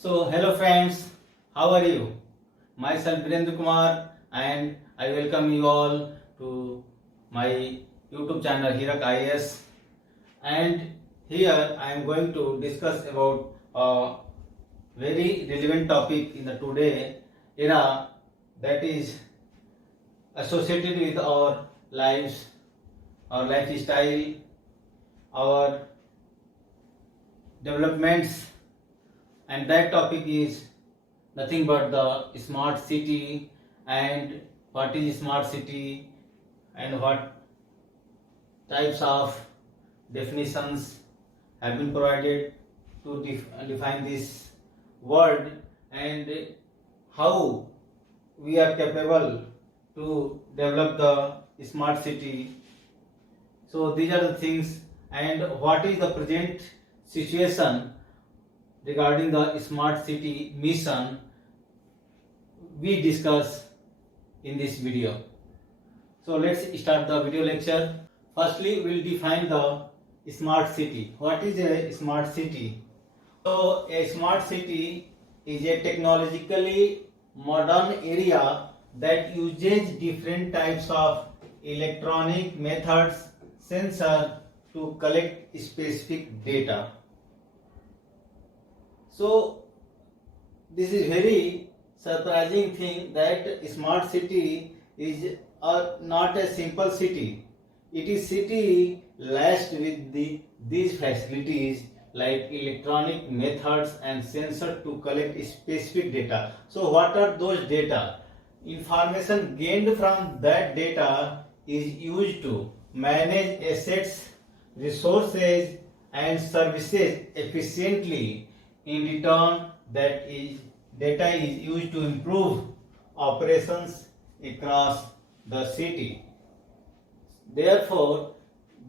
So, hello friends, how are you? Myself Virendra Kumar and I welcome you all to my YouTube channel Hirak IS. And here I am going to discuss about a very relevant topic in the today era, that is associated with our lives, our lifestyle, our developments, and that topic is nothing but the smart city. And what is smart city and what types of definitions have been provided to define this word, and how we are capable to develop the smart city. So these are the things, and what is the present situation regarding the smart city mission we discuss in this video. So let's start the video lecture. Firstly, we'll define the smart city. What is a smart city? So a smart city is a technologically modern area that uses different types of electronic methods, sensor to collect specific data. So this is very surprising thing that smart city is not a simple city. It is city laced with these facilities like electronic methods and sensor to collect specific data. So what are those data? Information gained from that data is used to manage assets, resources and services efficiently. In return, data is used to improve operations across the city. Therefore,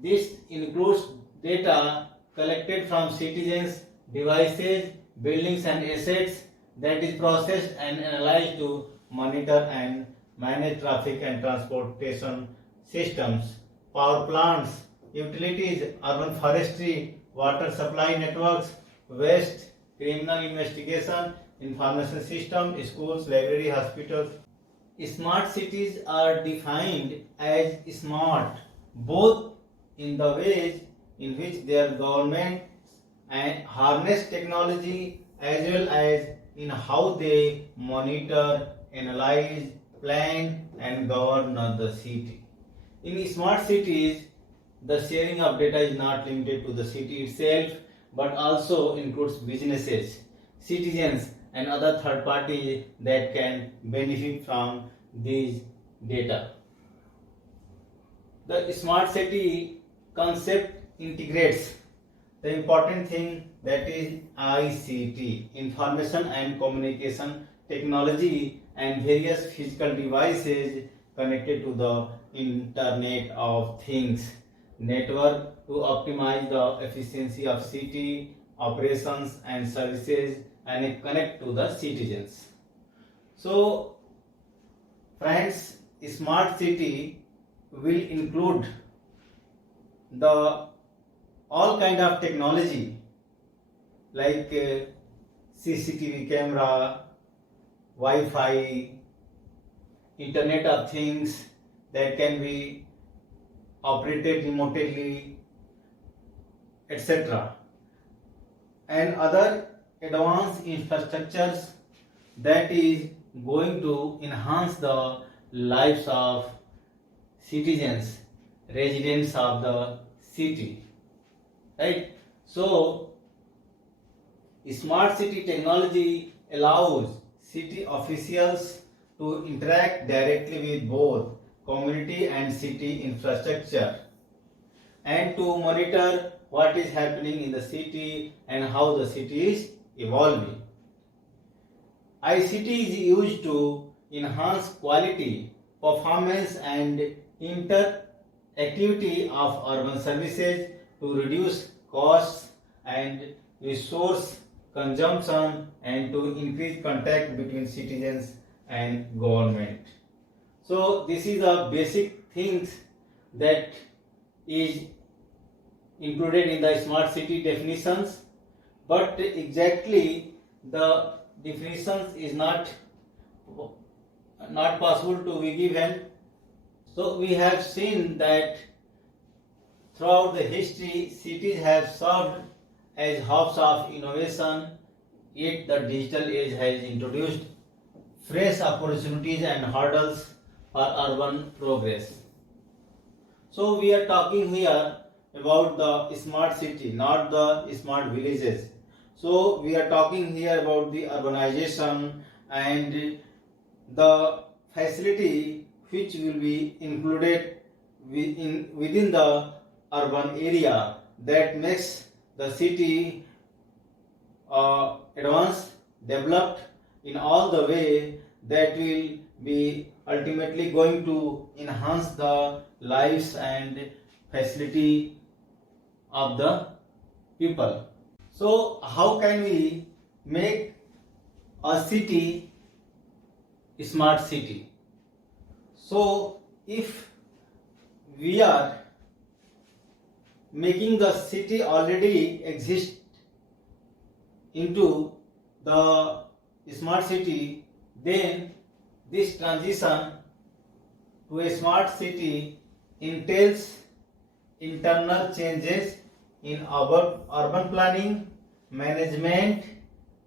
this includes data collected from citizens, devices, buildings and assets that is processed and analyzed to monitor and manage traffic and transportation systems, power plants, utilities, urban forestry, water supply networks, waste, criminal investigation, information system, schools, library, hospitals. Smart cities are defined as smart both in the ways in which their government and harness technology, as well as in how they monitor, analyze, plan and govern the city. In smart cities, the sharing of data is not limited to the city itself, but also includes businesses, citizens and other third parties that can benefit from these data. The smart city concept integrates the important thing, that is ICT, information and communication technology, and various physical devices connected to the Internet of Things network to optimize the efficiency of city operations and services and connect to the citizens. So friends, smart city will include the all kind of technology like CCTV camera, Wi-Fi, Internet of Things that can be operated remotely, etc., and other advanced infrastructures that is going to enhance the lives of citizens, residents of the city, right? So smart city technology allows city officials to interact directly with both community and city infrastructure and to monitor what is happening in the city and how the city is evolving. ICT is used to enhance quality, performance and interactivity of urban services, to reduce costs and resource consumption and to increase contact between citizens and government. So this is the basic things that is included in the smart city definitions, but exactly the definitions is not possible to be given. So we have seen that throughout the history, cities have served as hubs of innovation, yet the digital age has introduced fresh opportunities and hurdles for urban progress. So we are talking here about the smart city, not the smart villages. So we are talking here about the urbanization and the facility which will be included within the urban area that makes the city advanced, developed in all the way that will be ultimately going to enhance the lives and facility of the people. So how can we make a city a smart city? So if we are making the city already exist into the smart city, then this transition to a smart city entails internal changes in our urban planning, management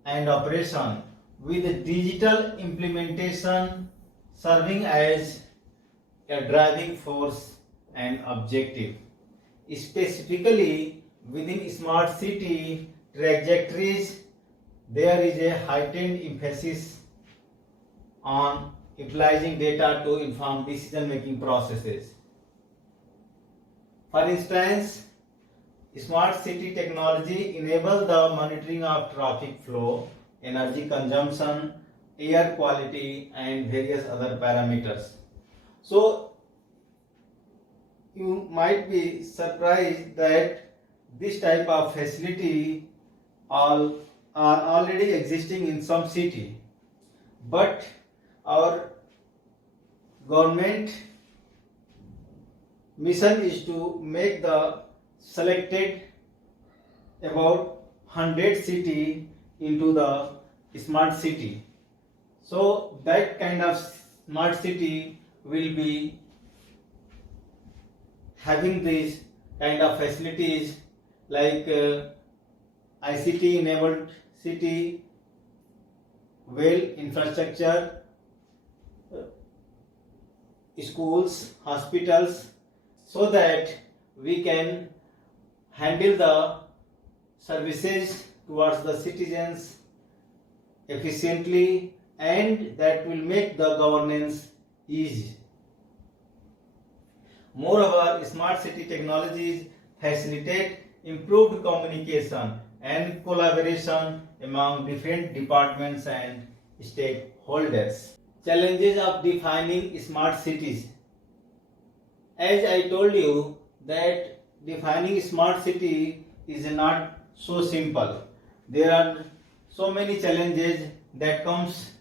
and operation, with digital implementation serving as a driving force and objective. Specifically within smart city trajectories, there is a heightened emphasis on utilizing data to inform decision making processes. For instance, smart city technology enables the monitoring of traffic flow, energy consumption, air quality and various other parameters. So you might be surprised that this type of facility are already existing in some city, but our government mission is to make the selected about 100 city into the smart city. So that kind of smart city will be having these kind of facilities like ICT enabled city, well infrastructure, schools, hospitals, so that we can handle the services towards the citizens efficiently, and that will make the governance easy. Moreover, smart city technologies facilitate improved communication and collaboration among different departments and stakeholders. Challenges of defining smart cities. As I told you that defining smart city is not so simple. There are so many challenges that comes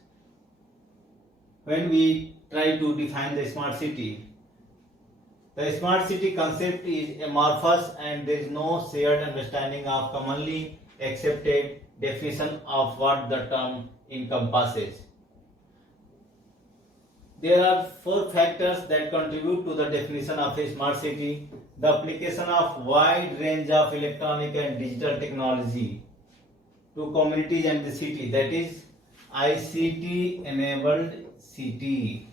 when we try to define the smart city. The smart city concept is amorphous and there is no shared understanding of commonly accepted definition of what the term encompasses. There are 4 factors that contribute to the definition of a smart city. The application of wide range of electronic and digital technology to communities and the city, that is ICT enabled city.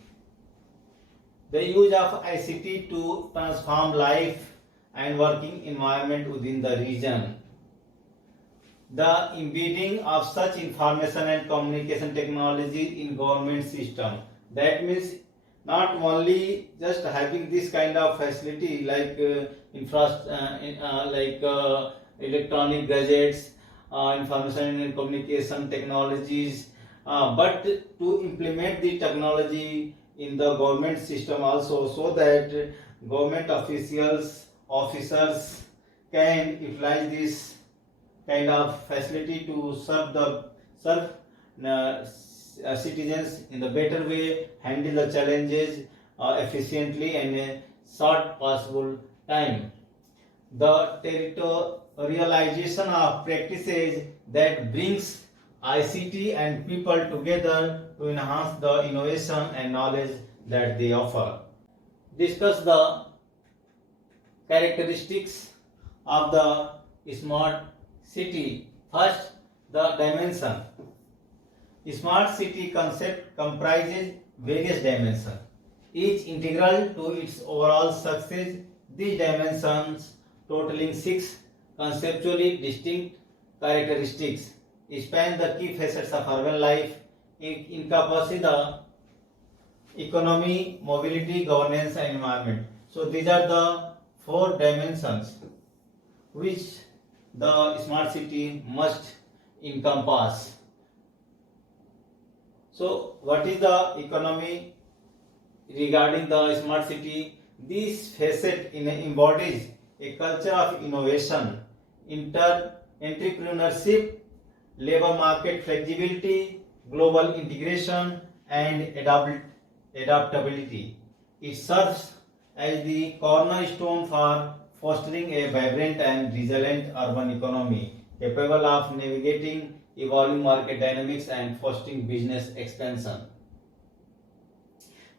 The use of ICT to transform life and working environment within the region. The embedding of such information and communication technology in government system. That means not only just having this kind of facility like electronic gadgets, information and communication technologies, but to implement the technology in the government system also, so that government officers can utilize this kind of facility to serve citizens in the better way, handle the challenges efficiently and in a short possible time. The territorialization of practices that brings ICT and people together to enhance the innovation and knowledge that they offer. Discuss the characteristics of the smart city. First, the dimension. Smart city concept comprises various dimensions, each integral to its overall success. These dimensions, totaling 6 conceptually distinct characteristics, span the key facets of urban life, encompassing the economy, mobility, governance, and environment. So these are the 4 dimensions which the smart city must encompass. So what is the economy regarding the smart city? This facet embodies a culture of innovation, entrepreneurship, labor market flexibility, global integration, and adaptability. It serves as the cornerstone for fostering a vibrant and resilient urban economy capable of navigating evolving market dynamics and fostering business expansion.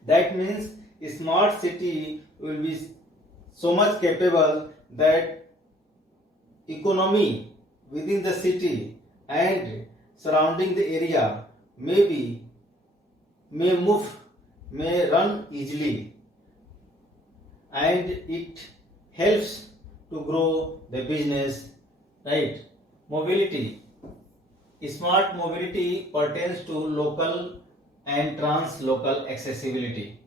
That means a smart city will be so much capable that economy within the city and surrounding the area may run easily, and it helps to grow the business, right? Mobility. Smart mobility pertains to local and trans-local accessibility,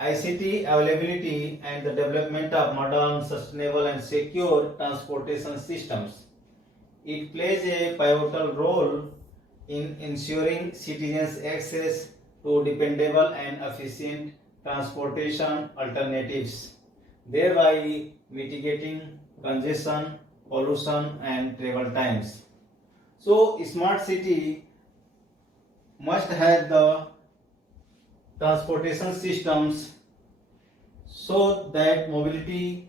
ICT availability, and the development of modern, sustainable, and secure transportation systems. It plays a pivotal role in ensuring citizens access to dependable and efficient transportation alternatives, thereby mitigating congestion, pollution, and travel times. So, smart city must have the transportation systems so that mobility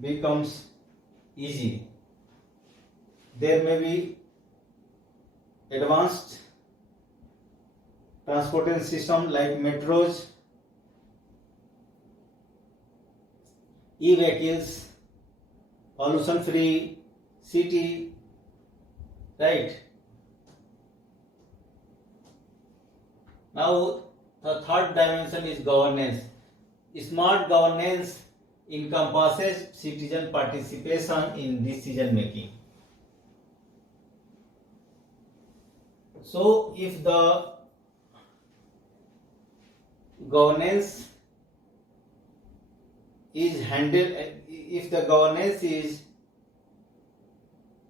becomes easy. There may be advanced transportation system like metros, e-vehicles, pollution-free city, right? Now, the third dimension is governance. Smart governance encompasses citizen participation in decision making. So, if the governance is handled, if the governance is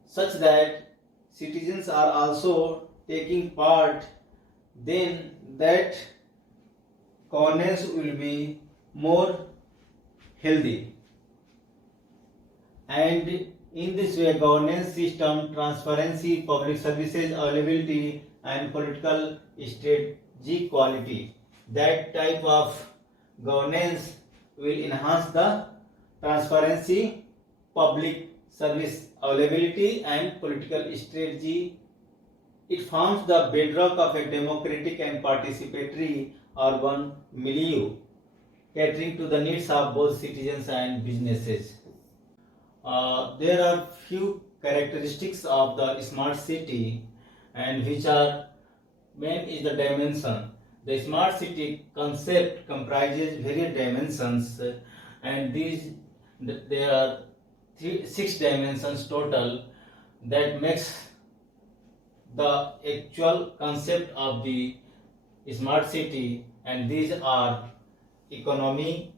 such that citizens are also taking part, then that governance will be more healthy. And in this way, governance system, transparency, public services availability, and political strategy quality, that type of governance will enhance the transparency, public service availability, and political strategy. It forms the bedrock of a democratic and participatory urban milieu, catering to the needs of both citizens and businesses. There are few characteristics of the smart city, and which are main is the dimension. The smart city concept comprises various dimensions, and there are 6 dimensions total that makes the actual concept of the smart city, and these are economy,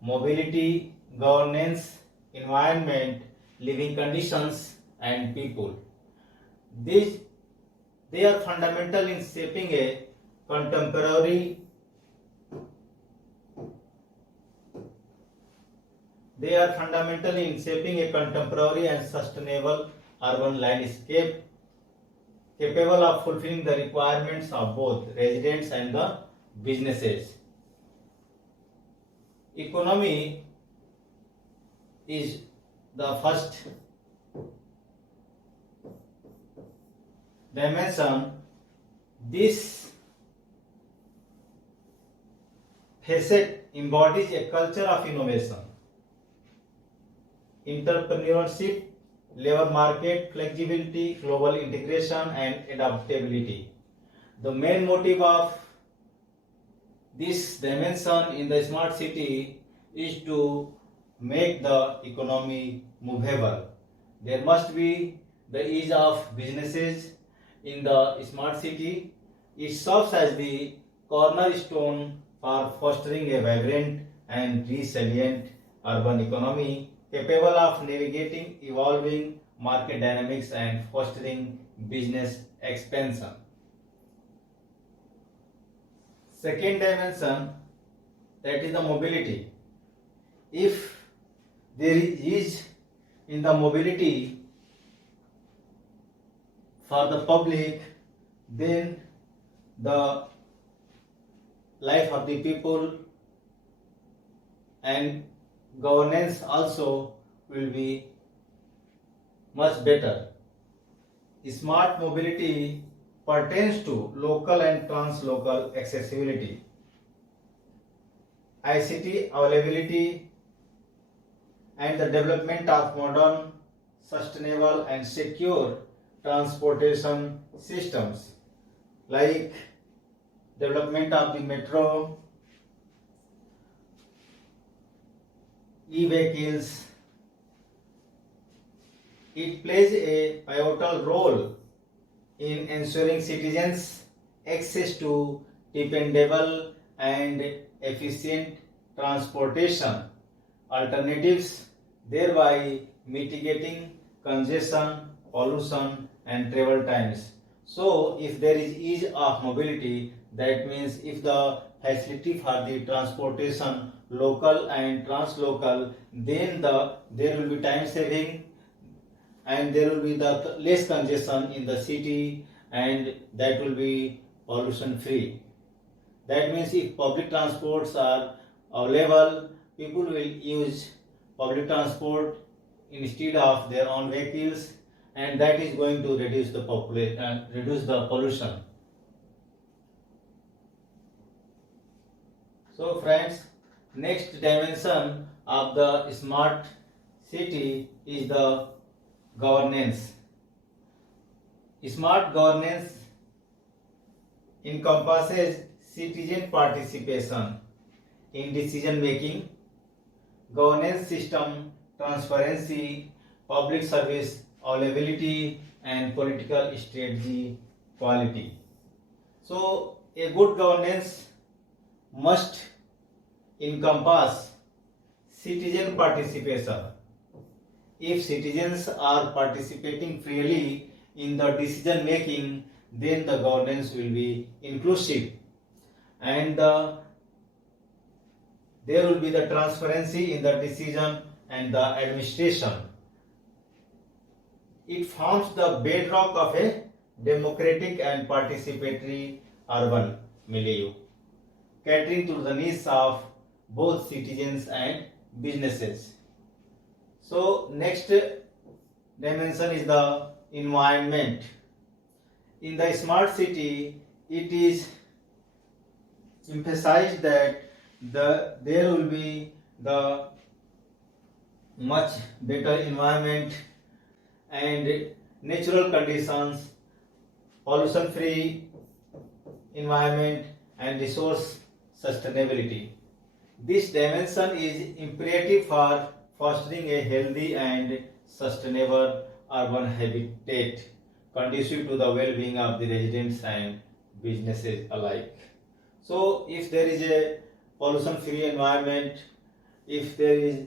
mobility, governance, environment, living conditions, and people. They are fundamental in shaping a contemporary and sustainable urban landscape capable of fulfilling the requirements of both residents and the businesses. Economy is the first dimension, this facet embodies a culture of innovation, entrepreneurship, labor market flexibility, global integration, and adaptability. The main motive of this dimension in the smart city is to make the economy movable. There must be the ease of businesses in the smart city. It serves as the cornerstone for fostering a vibrant and resilient urban economy capable of navigating evolving market dynamics and fostering business expansion. Second dimension, that is the mobility. If there is in the mobility for the public, then the life of the people and governance also will be much better. Smart mobility pertains to local and translocal accessibility, ICT availability, and the development of modern, sustainable, and secure transportation systems like development of the metro, e-vehicles. It plays a pivotal role in ensuring citizens access to dependable and efficient transportation alternatives, thereby mitigating congestion, pollution, and travel times. So, if there is ease of mobility, that means if the facility for the transportation local and translocal, then there will be time saving and there will be the less congestion in the city, and that will be pollution free. That means if public transports are available, people will use public transport instead of their own vehicles, and that is going to reduce the reduce the pollution. So friends, next dimension of the smart city is the governance. Smart governance encompasses citizen participation in decision making, governance system transparency, public service availability, and political strategy quality. So, a good governance must encompass citizen participation. If citizens are participating freely in the decision making, then the governance will be inclusive, and there will be the transparency in the decision and the administration. It forms the bedrock of a democratic and participatory urban milieu, catering to the needs of both citizens and businesses. So, next dimension is the environment. In the smart city, it is emphasized that there will be the much better environment and natural conditions, pollution free environment, and resource sustainability. This dimension is imperative for fostering a healthy and sustainable urban habitat conducive to the well-being of the residents and businesses alike. So, if there is a pollution-free environment, if there is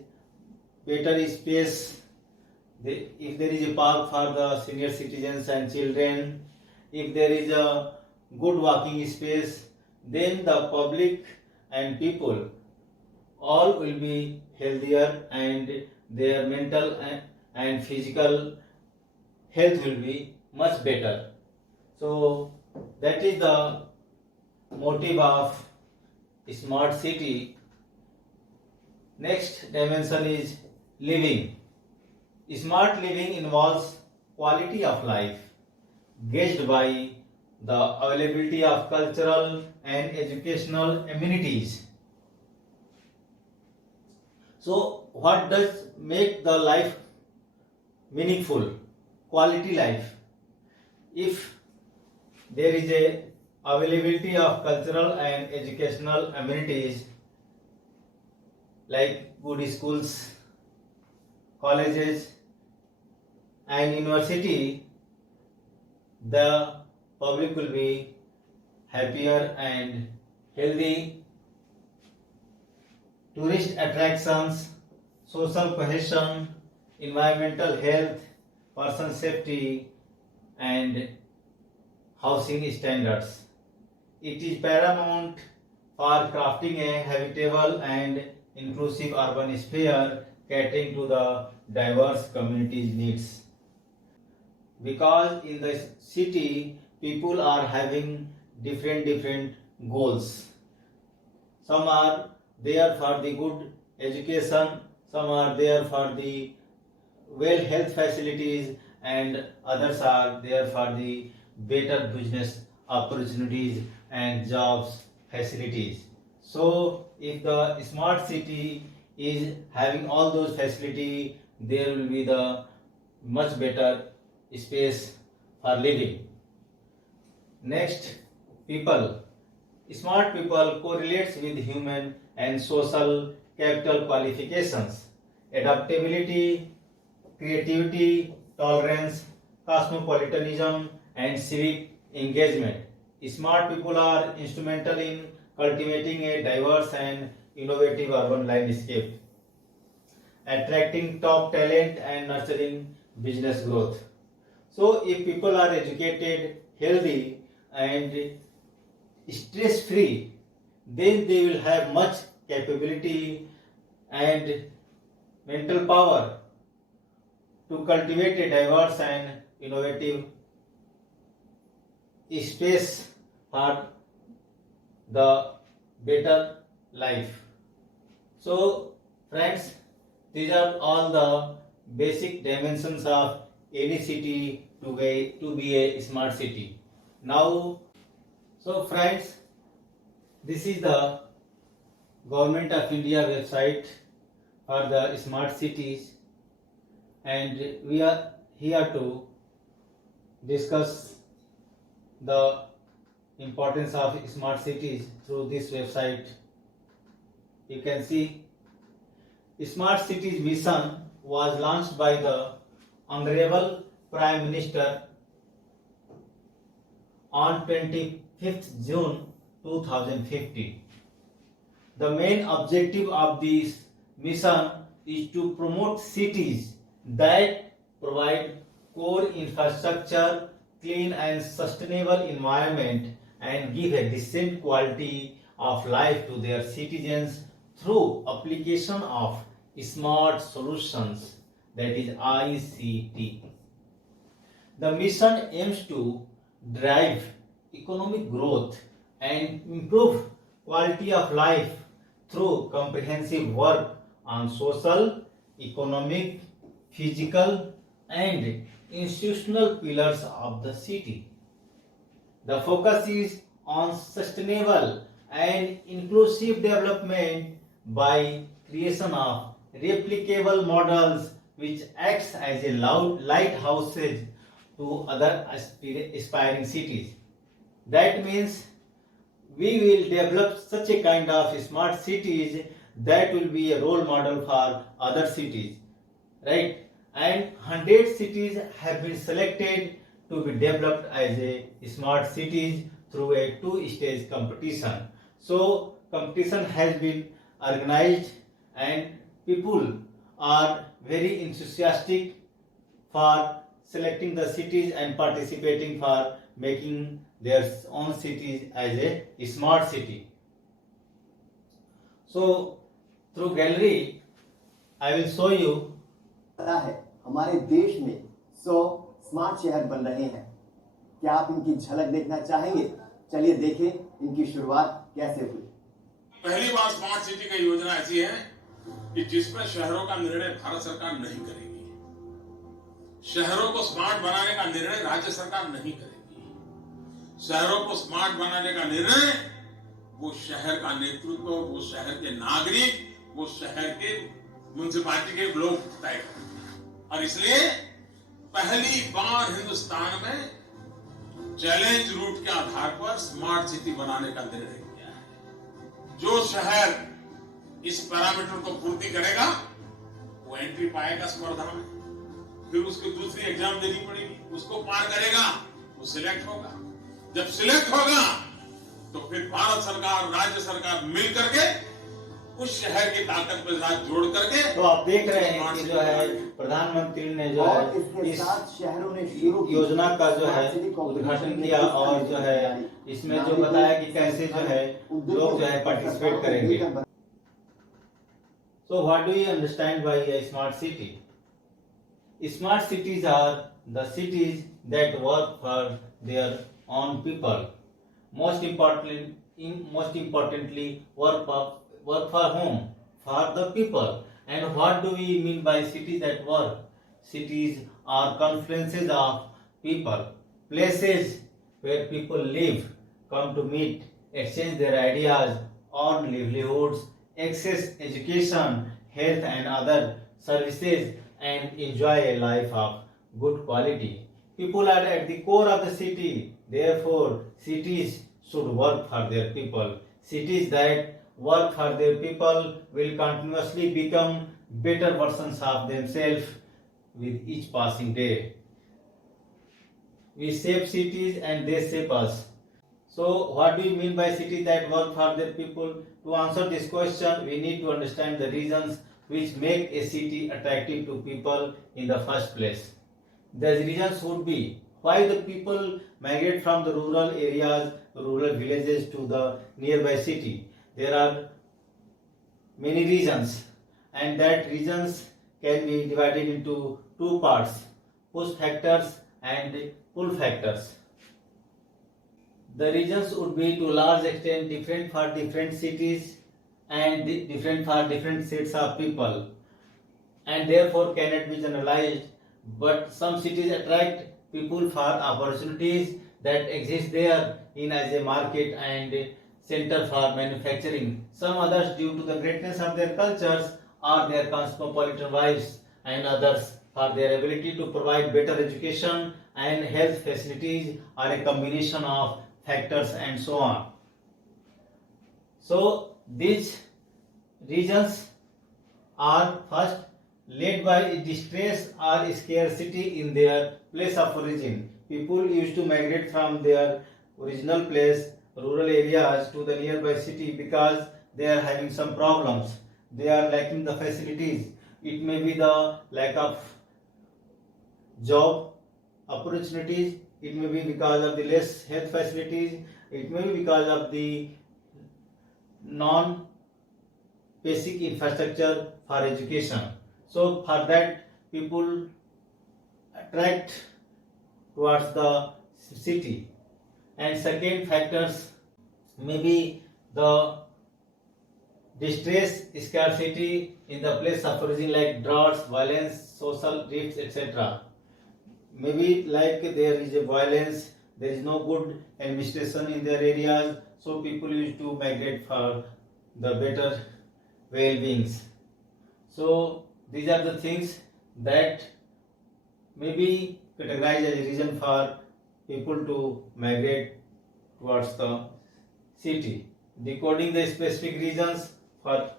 better space, if there is a park for the senior citizens and children, if there is a good walking space, then the public and people all will be healthier, and their mental and physical health will be much better. So that is the motive of smart city. Next dimension is living. Smart living involves quality of life, gauged by the availability of cultural and educational amenities. So, what does make the life meaningful? Quality life. If there is a availability of cultural and educational amenities like good schools, colleges and university, the public will be happier and healthy. Tourist attractions, social cohesion, environmental health, person safety and housing standards. It is paramount for crafting a habitable and inclusive urban sphere catering to the diverse communities' needs. Because in the city, people are having different goals. Some are there for the good education, some are there for the well health facilities, and others are there for the better business opportunities and jobs facilities. So if the smart city is having all those facilities, there will be the much better space for living. Next, people. Smart people correlates with human and social capital qualifications, adaptability, creativity, tolerance, cosmopolitanism, and civic engagement. Smart people are instrumental in cultivating a diverse and innovative urban landscape, attracting top talent and nurturing business growth. So, if people are educated, healthy, and stress free, then they will have much capability and mental power to cultivate a diverse and innovative space for the better life. So, friends, these are all the basic dimensions of any city to be a smart city. Now, so friends, this is the Government of India website for the smart cities, and we are here to discuss the importance of smart cities through this website. You can see Smart Cities Mission was launched by the Honorable Prime Minister on 25th June 2015. The main objective of this mission is to promote cities that provide core infrastructure, clean and sustainable environment, and give a decent quality of life to their citizens through application of smart solutions, that is ICT. The mission aims to drive economic growth and improve quality of life through comprehensive work on social, economic, physical, and institutional pillars of the city. The focus is on sustainable and inclusive development by creation of replicable models which acts as a lighthouses to other aspiring cities. That means we will develop such a kind of smart cities that will be a role model for other cities, right? And 100 cities have been selected to be developed as a smart cities through a two-stage competition. So competition has been organized and people are very enthusiastic for selecting the cities and participating for making their own cities as a smart city. So through gallery I will show you पता है हमारे देश में 100 smart शहर बन रहे हैं। क्या आप इनकी झलक देखना चाहेंगे? चलिए देखें इनकी शुरुआत कैसे हुई। पहली बार स्मार्ट सिटी की योजना ऐसी है कि जिसमें शहरों का निर्णय भारत सरकार नहीं करेगी। शहरों को स्मार्ट बनाने का निर्णय राज्य सरकार नहीं करेगी। शहरों को स्मार्ट बनाने का निर्णय वो शहर का नेतृत्व, वो शहर के नागरिक, वो शहर के म्युनिसिपालिटी के लोग तय करेंगे। और इसलिए पहली बार हिंदुस्तान में चैलेंज रूट के आधार पर स्मार्ट सिटी बनाने का निर्णय किया है। जो शहर इस पैरामीटर को पूर्ति करेगा वो एंट्री पाएगा स्पर्धा में, फिर उसको दूसरी एग्जाम देनी पड़ेगी, उसको पार करेगा, वो सिलेक्ट होगा। जब सिलेक्ट होगा तो फिर भारत सरकार, राज्य सरकार मिल करके उस शहर की ताकत के साथ जोड़ करके, तो आप देख रहे हैं कि जो है प्रधानमंत्री ने जो और है इसके इस साथ शहरों ने शुरू की योजना का जो है स्मार्ट सिटी कॉम्पिटिशन उद्घाटन में किया किस और तरह जो की है तैयारी, इसमें जो नागरिकों, बताया कि कैसे जो है लोग जो है पार्टिसिपेट करेंगे। So what do you understand by a smart city? Smart cities are the cities that work for their own people. Most importantly, work for whom? For the people. And what do we mean by cities that work? Cities are confluences of people, places where people live, come to meet, exchange their ideas, earn livelihoods, access education, health and other services, and enjoy a life of good quality. People are at the core of the city. Therefore, cities should work for their people. Cities that work for their people will continuously become better versions of themselves with each passing day. We shape cities and they shape us. So, what do you mean by cities that work for their people? To answer this question, we need to understand the reasons which make a city attractive to people in the first place. The reasons would be why the people migrate from the rural areas, rural villages to the nearby city. There are many reasons, and that reasons can be divided into two parts: push factors and pull factors. The reasons would be to large extent different for different cities and different for different sets of people, and therefore cannot be generalized. But some cities attract people for opportunities that exist there in as a market and center for manufacturing. Some others due to the greatness of their cultures or their cosmopolitan vibes, and others for their ability to provide better education and health facilities, or a combination of factors and so on. So these regions are first led by distress or scarcity in their place of origin. People used to migrate from their original place, rural areas, to the nearby city because they are having some problems. They are lacking the facilities. It may be the lack of job opportunities, it may be because of the less health facilities, it may be because of the non basic infrastructure for education. So for that, people attract towards the city. And second factors may be the distress, scarcity in the place of origin, like droughts, violence, social rifts, etc. Maybe like there is a violence, there is no good administration in their areas, so people used to migrate for the better well-beings. So these are the things that may be categorized as a reason for people to migrate towards the city. Decoding the specific reasons for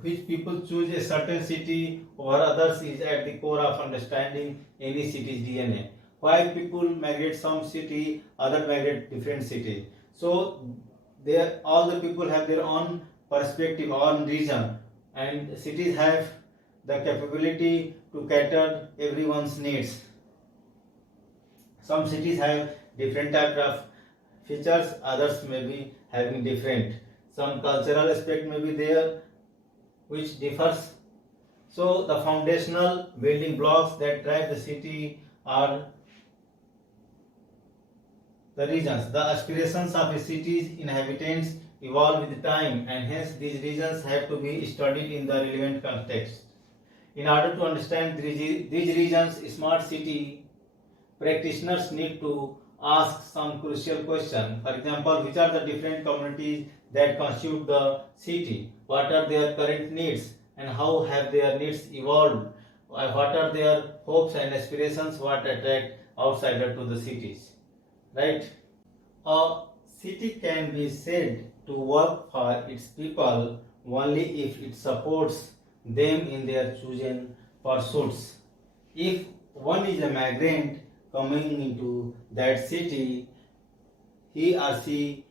which people choose a certain city over others is at the core of understanding any city's DNA. Why people migrate some city, other migrate different city. So all the people have their own perspective, own reason, and cities have the capability to cater everyone's needs. Some cities have different types of features, others may be having different. Some cultural aspect may be there which differs. So the foundational building blocks that drive the city are the regions. The aspirations of a city's inhabitants evolve with time, and hence these regions have to be studied in the relevant context. In order to understand these regions, smart city practitioners need to ask some crucial question. For example, which are the different communities that constitute the city? What are their current needs and how have their needs evolved? What are their hopes and aspirations? What attract outsider to the cities? Right? A city can be said to work for its people only if it supports them in their chosen pursuits. If one is a migrant coming into that city, he or she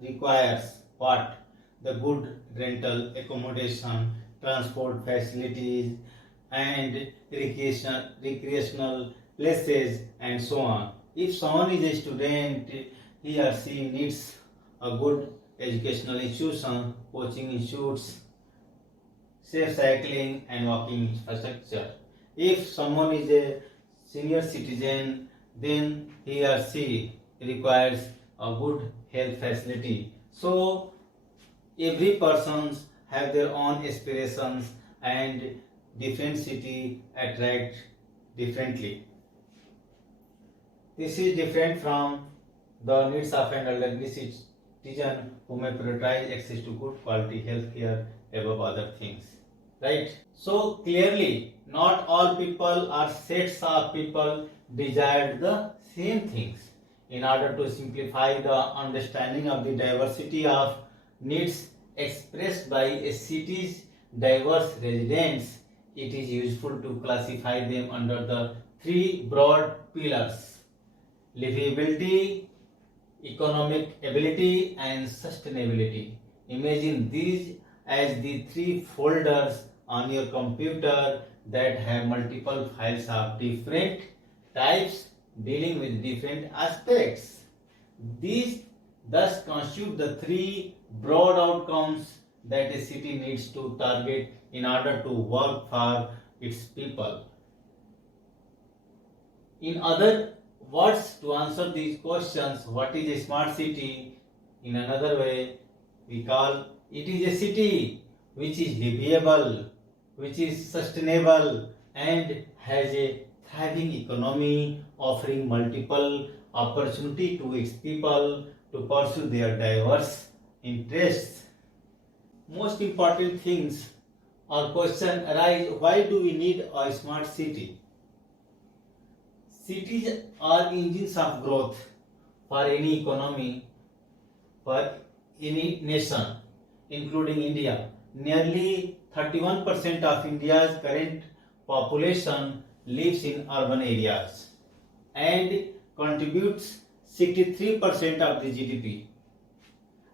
requires what? The good rental accommodation, transport facilities, and recreational places, and so on. If someone is a student, he or she needs a good educational institution, coaching institutes, safe cycling and walking infrastructure. If someone is a senior citizen, then he or she requires a good health facility. So every persons have their own aspirations and different city attract differently. This is different from the needs of an elderly citizen who may prioritize access to good quality health care above other things. Right? So clearly, not all people or sets of people desire the same things. In order to simplify the understanding of the diversity of needs expressed by a city's diverse residents, it is useful to classify them under the three broad pillars: livability, economic ability, and sustainability. Imagine these as the three folders on your computer that have multiple files of different types dealing with different aspects. These thus constitute the three broad outcomes that a city needs to target in order to work for its people. In other words, to answer these questions, what is a smart city? In another way, we call it is a city which is livable, which is sustainable, and has a thriving economy offering multiple opportunity to its people to pursue their diverse interests. Most important things or question arise: why do we need a smart city? Cities are engines of growth for any economy, for any nation, including India. Nearly 31% of India's current population lives in urban areas and contributes 63% of the GDP.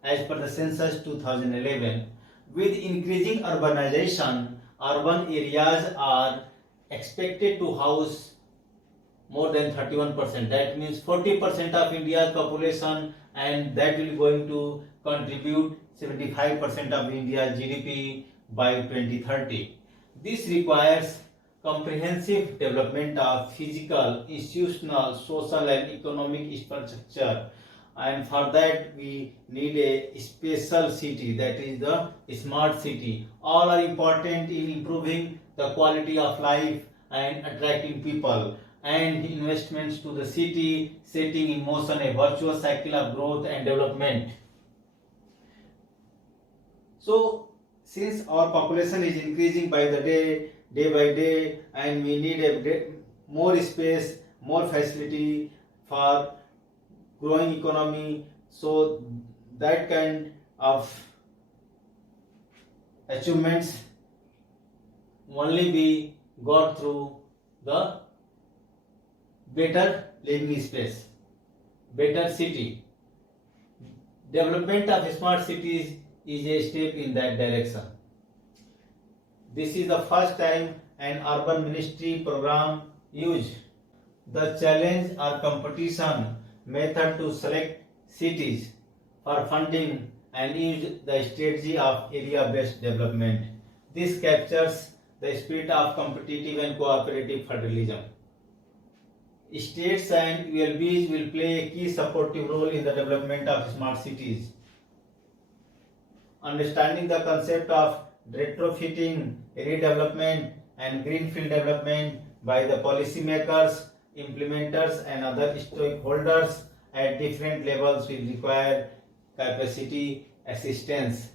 As per the census 2011, with increasing urbanization, urban areas are expected to house more than 31%. That means 40% of India's population, and that will going to contribute 75% of India's GDP by 2030. This requires comprehensive development of physical, institutional, social and economic infrastructure, and for that we need a special city, that is the smart city. All are important in improving the quality of life and attracting people, and investments to the city, setting in motion a virtuous cycle of growth and development. So since our population is increasing by the day by day, and we need a more space, more facility for growing economy, so that kind of achievements only be got through the better living space, better city. Development of smart cities is a step in that direction. This is the first time an urban ministry program used the challenge or competition method to select cities for funding and use the strategy of area-based development. This captures the spirit of competitive and cooperative federalism. States and ULBs will play a key supportive role in the development of smart cities. Understanding the concept of retrofitting, redevelopment and greenfield development by the policymakers, implementers and other stakeholders at different levels will require capacity assistance.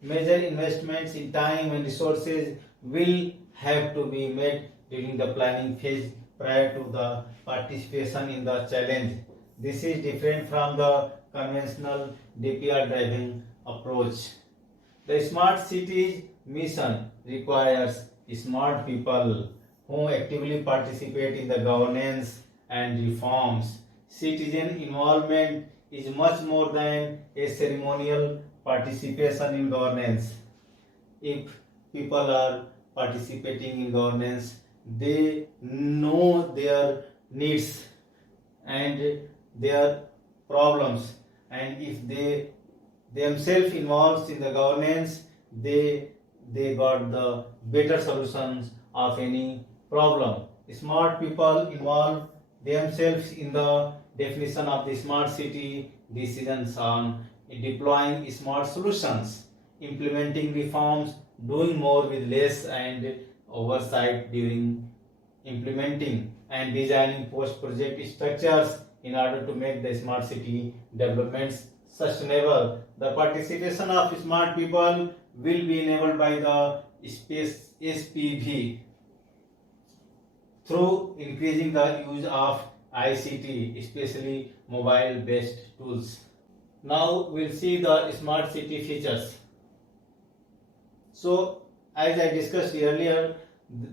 Major investments in time and resources will have to be made during the planning phase prior to the participation in the challenge. This is different from the conventional DPR driving approach. The smart cities mission requires smart people who actively participate in the governance and reforms. Citizen involvement is much more than a ceremonial participation in governance. If people are participating in governance, they know their needs and their problems, and if they themselves involved in the governance, they got the better solutions of any problem. Smart people involve themselves in the definition of the smart city decisions on deploying smart solutions, implementing reforms, doing more with less, and oversight during implementing, and designing post-project structures in order to make the smart city developments sustainable. The participation of smart people will be enabled by the SPV through increasing the use of ICT, especially mobile-based tools. Now we'll see the smart city features. So, as I discussed earlier,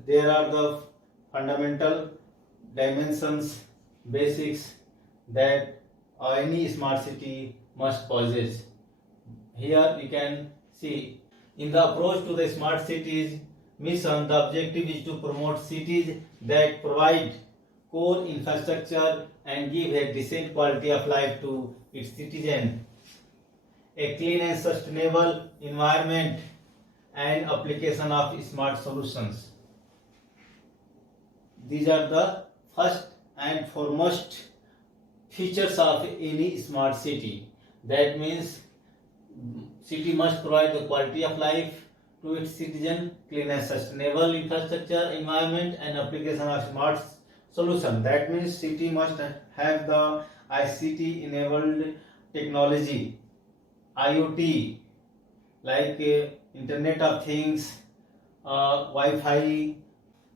there are the fundamental dimensions, basics that any smart city must possess. Here you can see in the approach to the smart cities mission, the objective is to promote cities that provide core infrastructure and give a decent quality of life to its citizens, a clean and sustainable environment, and application of smart solutions. These are the first and foremost features of any smart city. That means city must provide the quality of life to its citizen, clean and sustainable infrastructure, environment, and application of smart solution. That means city must have the ICT enabled technology, IoT, like Internet of Things, Wi-Fi.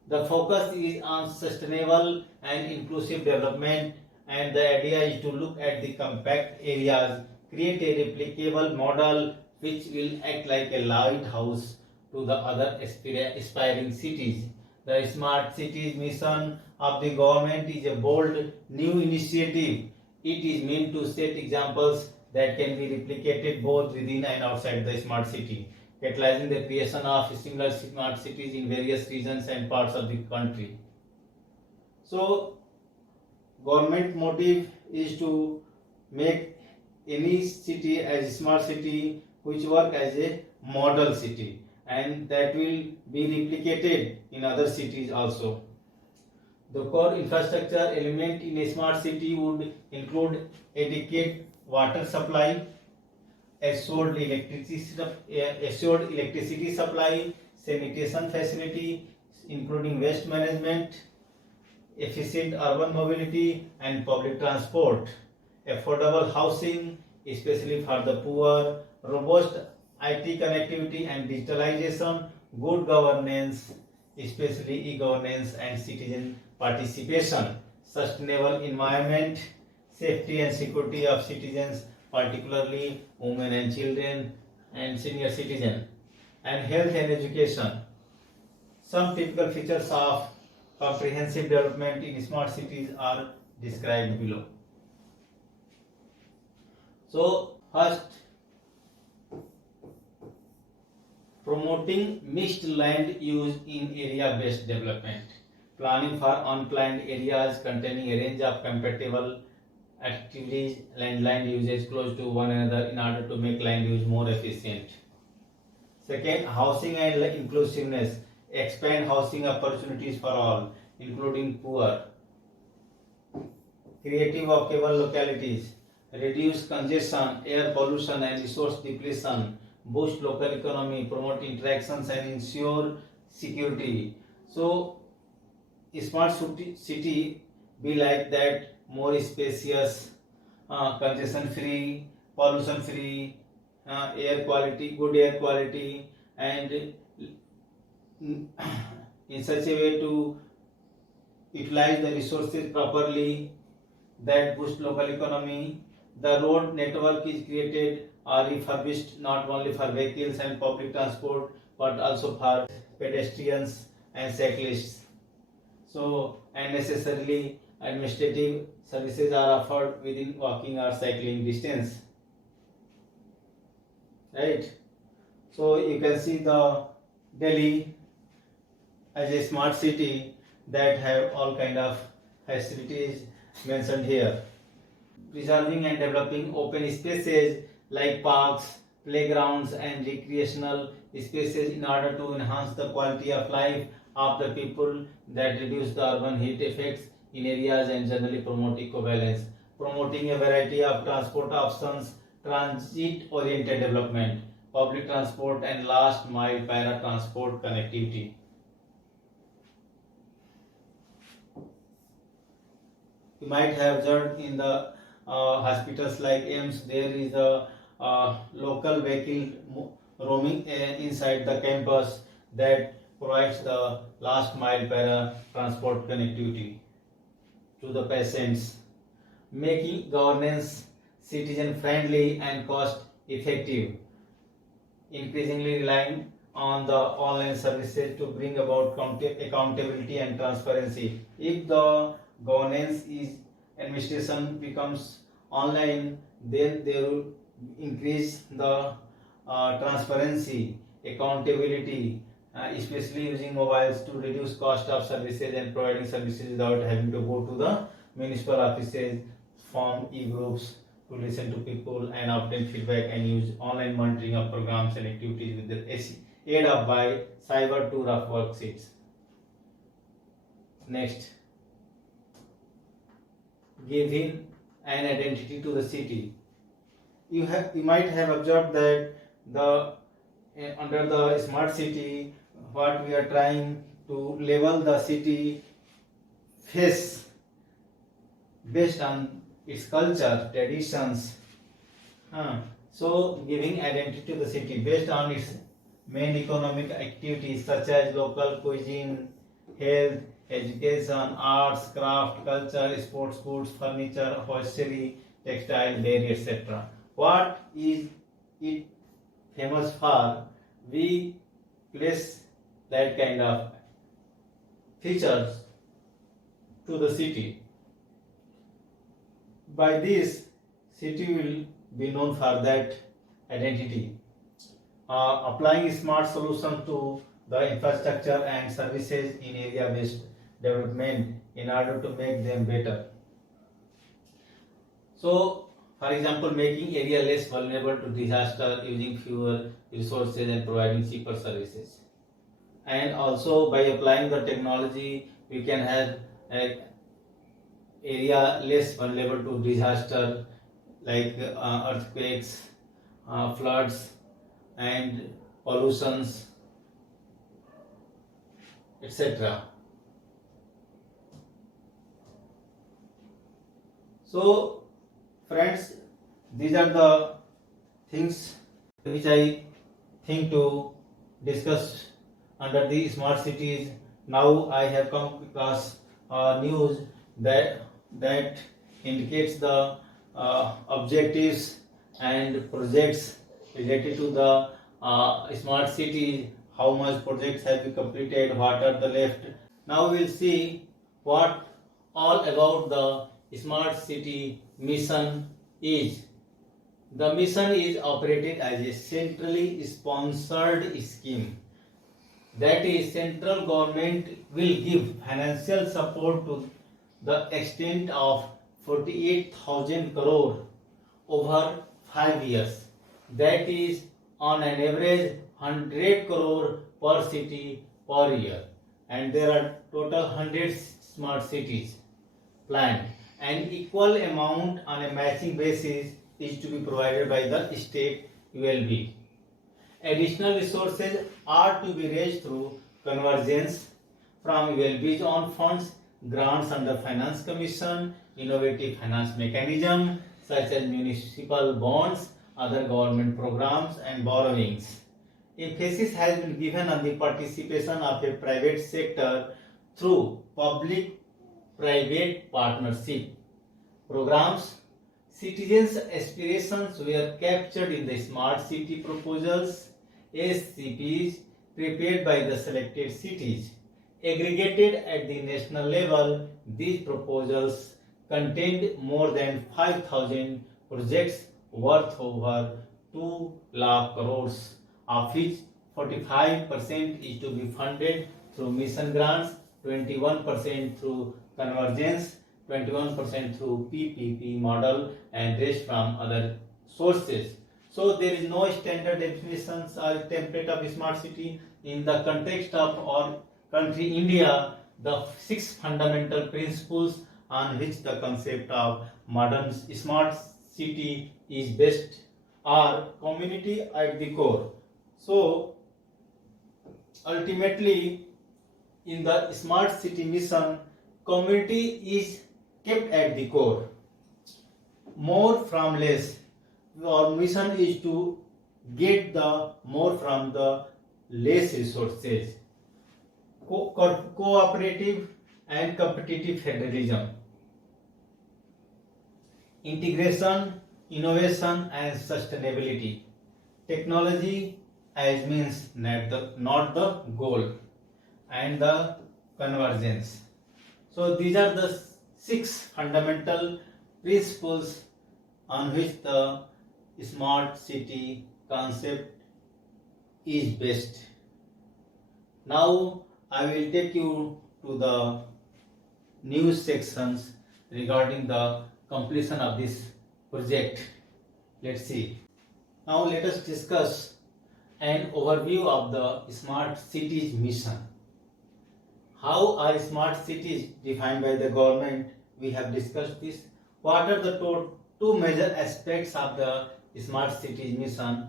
The focus is on sustainable and inclusive development, and the idea is to look at the compact areas, create a replicable model which will act like a lighthouse to the other aspiring cities. The Smart Cities mission of the government is a bold new initiative. It is meant to set examples that can be replicated both within and outside the smart city, catalyzing the creation of similar smart cities in various regions and parts of the country. So, government motive is to make any city as a smart city which work as a model city, and that will be replicated in other cities also. The core infrastructure element in a smart city would include adequate water supply, assured electricity supply, sanitation facility, including waste management, efficient urban mobility and public transport, affordable housing, especially for the poor, robust IT connectivity and digitalization, good governance, especially e-governance and citizen participation, sustainable environment, safety and security of citizens, particularly women and children and senior citizens, and health and education. Some typical features of comprehensive development in smart cities are described below. So, first, promoting mixed land use in area-based development, planning for unplanned areas containing a range of compatible activities and land usage close to one another in order to make land use more efficient. Second, housing and inclusiveness, expand housing opportunities for all, including poor. Creative walkable localities, reduce congestion, air pollution and resource depletion, boost local economy, promote interactions and ensure security. So, smart city be like that, more spacious, congestion free, pollution free, air quality, good air quality, and in such a way to utilize the resources properly that boost local economy. The road network is created or refurbished not only for vehicles and public transport but also for pedestrians and cyclists. So, and necessarily administrative services are offered within walking or cycling distance. Right? So, you can see the Delhi as a smart city that have all kind of facilities mentioned here. Preserving and developing open spaces like parks, playgrounds and recreational spaces in order to enhance the quality of life of the people, that reduce the urban heat effects in areas and generally promote eco-balance. Promoting a variety of transport options, transit-oriented development, public transport and last mile para-transport connectivity. You might have observed in the hospitals like AIMS, there is a local vehicle roaming inside the campus that provides the last mile para transport connectivity to the patients, making governance citizen friendly and cost effective, increasingly relying on the online services to bring about accountability and transparency. If the governance is administration becomes online, then they will increase the transparency, accountability, especially using mobiles to reduce cost of services and providing services without having to go to the municipal offices, form e-groups to listen to people and obtain feedback, and use online monitoring of programs and activities with the aid of by cyber tour of worksheets. Next, giving an identity to the city. You might have observed that the under the smart city, what we are trying to level the city face based on its culture, traditions. So giving identity to the city based on its main economic activities such as local cuisine, health, education, arts, craft, culture, sports goods, furniture, hosiery, textile, dairy, etc. What is it famous for? We place that kind of features to the city. By this, city will be known for that identity. Applying smart solutions to the infrastructure and services in area-based development in order to make them better. So, for example, making area less vulnerable to disaster using fewer resources and providing cheaper services. And also by applying the technology, we can have an area less vulnerable to disaster like earthquakes, floods and pollutions, etc. So friends, these are the things which I think to discuss under the smart cities. Now I have come across news that indicates the objectives and projects related to the smart cities, how much projects have been completed, what are the left. Now we will see what all about the smart city mission is. The mission is operated as a centrally sponsored scheme. That is, central government will give financial support to the extent of 48,000 crore over 5 years. That is on an average 100 crore per city per year. And there are total 100 smart cities planned. An equal amount on a matching basis is to be provided by the state ULB. Additional resources are to be raised through convergence from ULB's own funds, grants under Finance Commission, innovative finance mechanism, such as municipal bonds, other government programs and borrowings. Emphasis has been given on the participation of a private sector through public-private partnership programs. Citizens' aspirations were captured in the smart city proposals, SCPs, prepared by the selected cities. Aggregated at the national level, these proposals contained more than 5,000 projects worth over 2 lakh crores, of which 45% is to be funded through mission grants, 21% through convergence, 21% through PPP model, and rest from other sources. So there is no standard definitions or template of smart city. In the context of our country India, the 6 fundamental principles on which the concept of modern smart city is based are community at the core. So ultimately, in the smart city mission, community is kept at the core. More from less. Our mission is to get the more from the less resources. Cooperative and competitive federalism. Integration, innovation and sustainability. Technology as means not the goal, and the convergence. So these are the 6 fundamental principles on which the smart city concept is based. Now I will take you to the news sections regarding the completion of this project. Let's see. Now let us discuss an overview of the smart cities mission. How are smart cities defined by the government? We have discussed this. What are the two major aspects of the smart cities mission?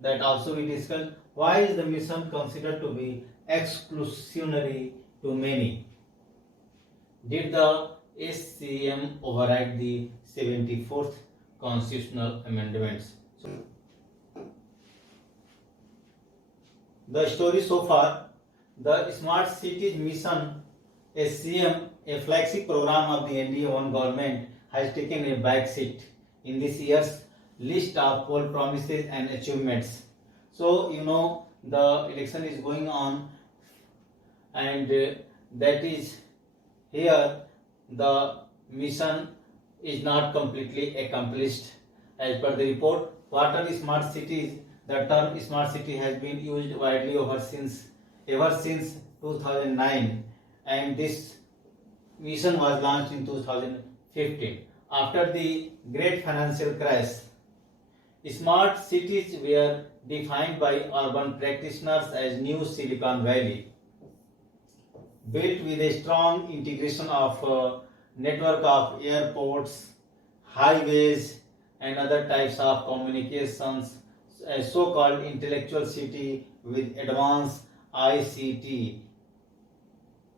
That also we discussed. Why is the mission considered to be exclusionary to many? Did the SCM override the 74th constitutional amendments? The story so far. The Smart Cities Mission SCM, a flagship program of the NDA-1 government, has taken a back seat in this year's list of poll promises and achievements. So, the election is going on, and that is here the mission is not completely accomplished. As per the report, what are smart cities? The term smart city has been used widely ever since 2009, and this mission was launched in 2015. After the great financial crash, smart cities were defined by urban practitioners as new Silicon Valley, built with a strong integration of network of airports, highways and other types of communications, a so-called intellectual city with advanced ICT.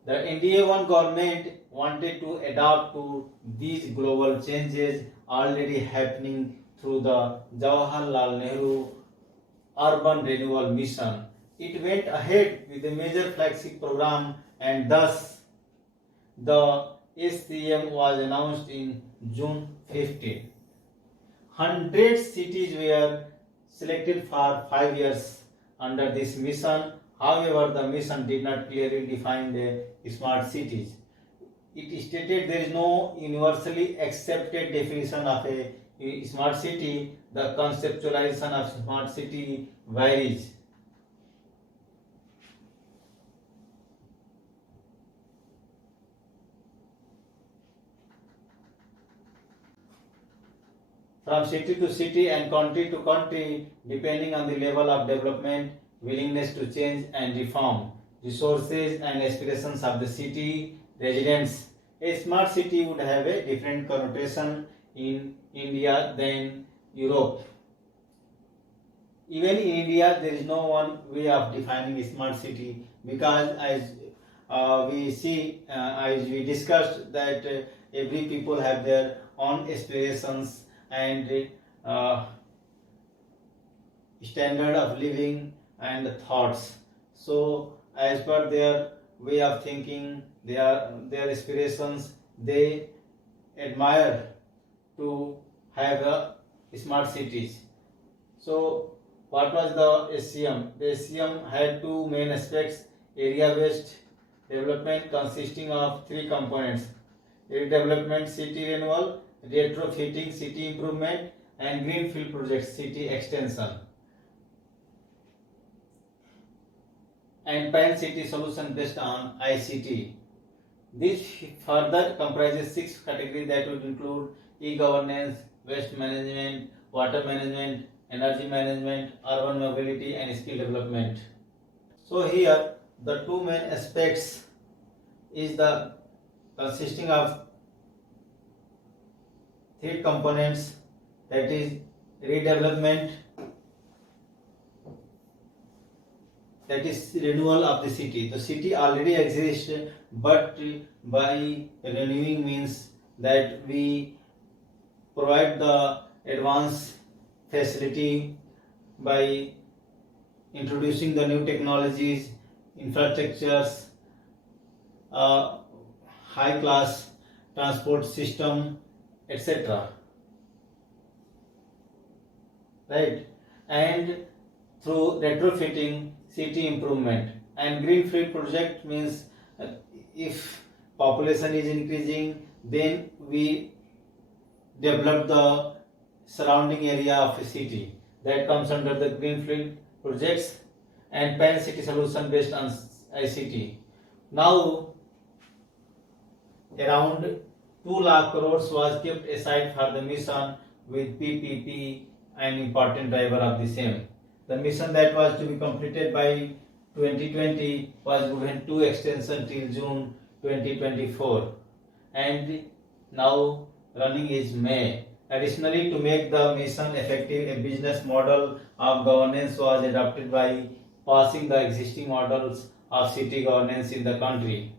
The NDA-1 government wanted to adapt to these global changes already happening through the Jawaharlal Nehru Urban Renewal Mission. It went ahead with a major flagship program, and thus the SCM was announced in June 15. 100 cities were selected for 5 years under this mission. However, the mission did not clearly define the smart cities. It stated there is no universally accepted definition of a smart city. The conceptualization of smart city varies. From city to city and country to country, depending on the level of development, willingness to change and reform, resources and aspirations of the city residents. A smart city would have a different connotation in India than Europe. Even in India, there is no one way of defining a smart city, because as we discussed that every people have their own aspirations and standard of living and thoughts. So as per their way of thinking, their aspirations, they admire to have a smart cities. So what was the SCM? The SCM had two main aspects: area-based development consisting of three components: redevelopment, city renewal; retrofitting, city improvement; and greenfield projects, city extension; and pan city solution based on ICT. This further comprises six categories that would include e-governance, waste management, water management, energy management, urban mobility, and skill development. So here the two main aspects is the consisting of three components, that is redevelopment, that is renewal of the city. The city already exists, but by renewing means that we provide the advanced facility by introducing the new technologies, infrastructures, high class transport system, etc. Right? And through retrofitting, city improvement. And greenfield project means if population is increasing, then we develop the surrounding area of a city. That comes under the greenfield projects. And pan city solution based on ICT. Now around 2 lakh crores was kept aside for the mission, with PPP an important driver of the same. The mission that was to be completed by 2020 was given 2 extension till June 2024, and now running is May. Additionally, to make the mission effective, a business model of governance was adopted by passing the existing models of city governance in the country.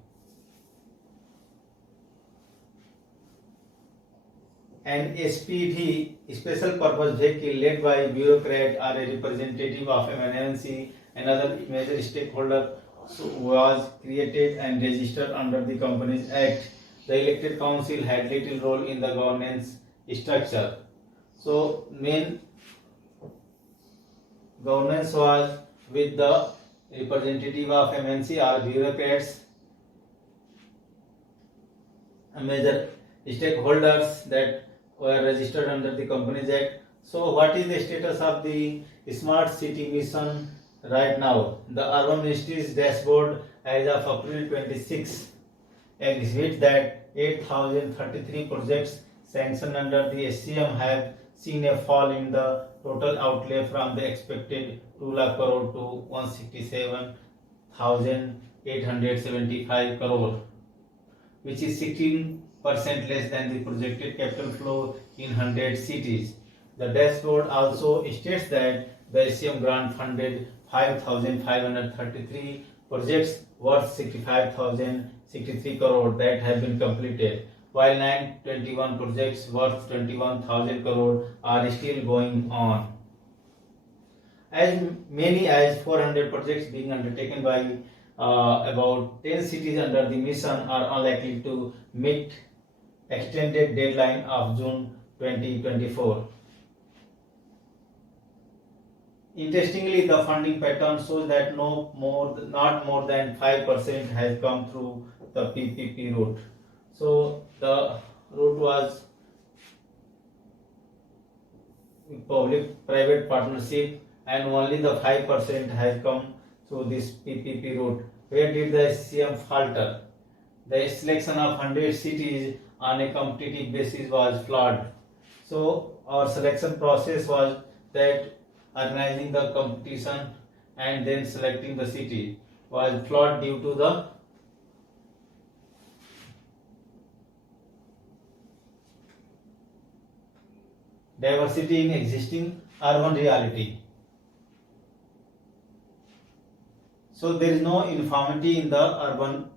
An SPV, special purpose vehicle led by a bureaucrat or a representative of an MNC and other major stakeholder, was created and registered under the Companies Act. The elected council had little role in the governance structure. So main governance was with the representative of MNC or bureaucrats, major stakeholders that were registered under the Companies Act. So what is the status of the smart city mission right now? The Urban Ministry's dashboard as of April 26 exhibits that 8,033 projects sanctioned under the SCM have seen a fall in the total outlay from the expected 2 lakh crore to 167,875 crore, which is 16% less than the projected capital flow in 100 cities. The dashboard also states that the SCM grant funded 5,533 projects worth 65,063 crore that have been completed, while 921 projects worth 21,000 crore are still going on. As many as 400 projects being undertaken by about 10 cities under the mission are unlikely to meet extended deadline of June 2024. Interestingly, the funding pattern shows that not more than 5% has come through the PPP route. So the route was public-private partnership, and only the 5% has come through this PPP route. Where did the SCM falter? The selection of 100 cities on a competitive basis was flawed. So our selection process was that organizing the competition and then selecting the city was flawed due to the diversity in existing urban reality. So there is no uniformity in the urban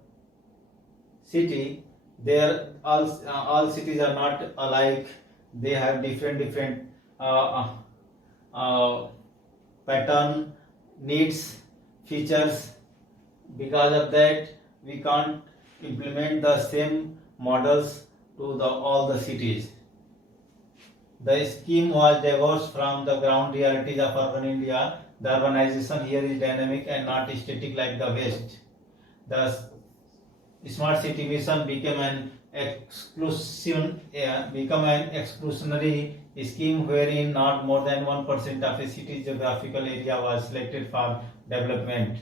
city. There all cities are not alike. They have different pattern, needs, features. Because of that, we can't implement the same models to all the cities. The scheme was divorced from the ground realities of urban India. The urbanization here is dynamic and not static like the West. The smart city mission became an exclusionary scheme wherein not more than 1% of a city's geographical area was selected for development.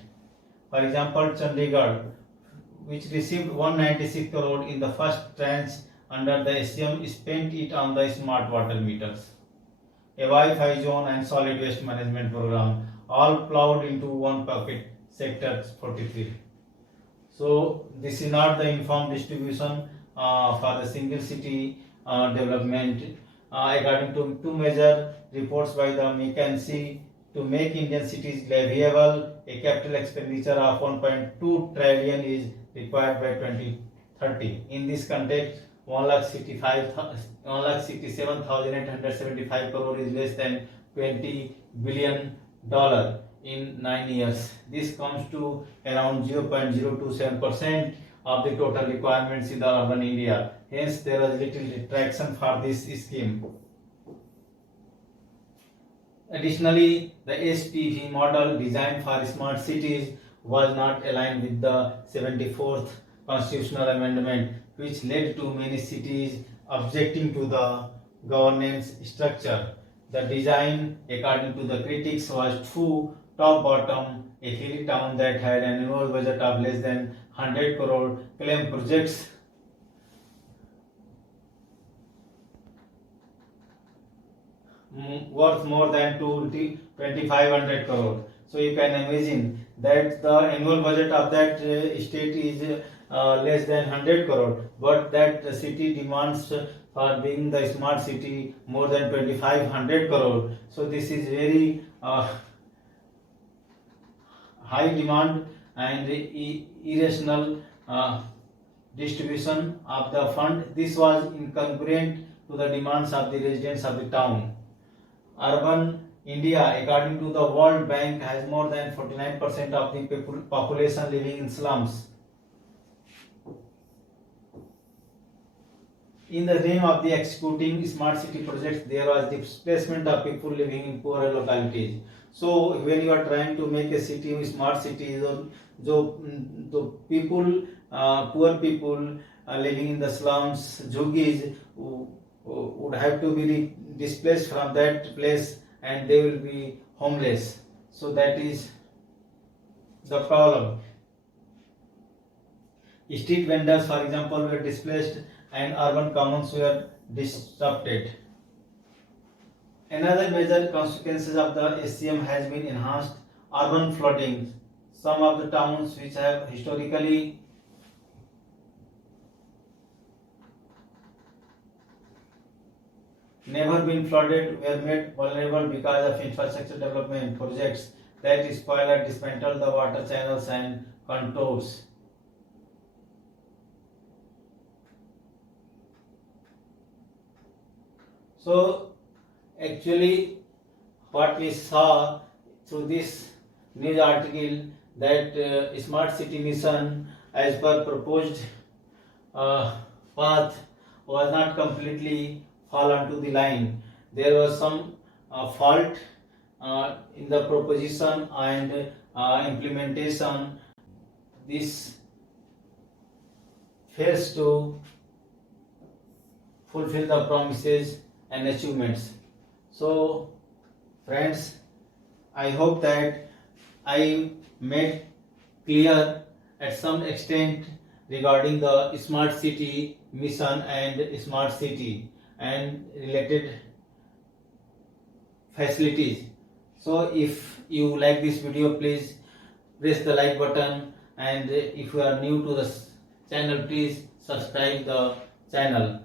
For example, Chandigarh, which received 196 crore in the first tranche under the SCM, spent it on the smart water meters, a Wi-Fi zone and solid waste management program, all plowed into one pocket, sector 43. So this is not the uniform distribution for the single city development. According to two major reports by the McKinsey, to make Indian cities livable, a capital expenditure of 1.2 trillion is required by 2030. In this context, 1,67,875 crore is less than $20 billion in 9 years. This comes to around 0.027% of the total requirements in the urban India. Hence, there was little traction for this scheme. Additionally, the SPV model designed for smart cities was not aligned with the 74th Constitutional Amendment, which led to many cities objecting to the governance structure. The design, according to the critics, was too top-bottom. A hilly town that had an annual budget of less than 100 crore claimed projects worth more than 2,500 crore. So you can imagine that the annual budget of that state is less than 100 crore, but that city demands for being the smart city more than 2,500 crore. So this is very high demand and irrational distribution of the fund. This was incongruent to the demands of the residents of the town. Urban India, according to the World Bank, has more than 49% of the population living in slums. In the name of the executing smart city projects, there was displacement of people living in poorer localities. So when you are trying to make a city smart city, the people, poor people living in the slums, jhuggies, would have to be displaced from that place and they will be homeless. So that is the problem. Street vendors, for example, were displaced and urban commons were disrupted. Another major consequences of the SCM has been enhanced urban flooding. Some of the towns which have historically never been flooded were made vulnerable because of infrastructure development projects that spoil and dismantle the water channels and contours. So actually what we saw through this news article that smart city mission as per proposed path was not completely fall onto the line. There was some fault in the proposition and implementation. This fails to fulfill the promises and achievements. So friends, I hope that I made clear at some extent regarding the smart city mission and smart city and related facilities. So if you like this video, please press the like button, and if you are new to the channel, please subscribe the channel.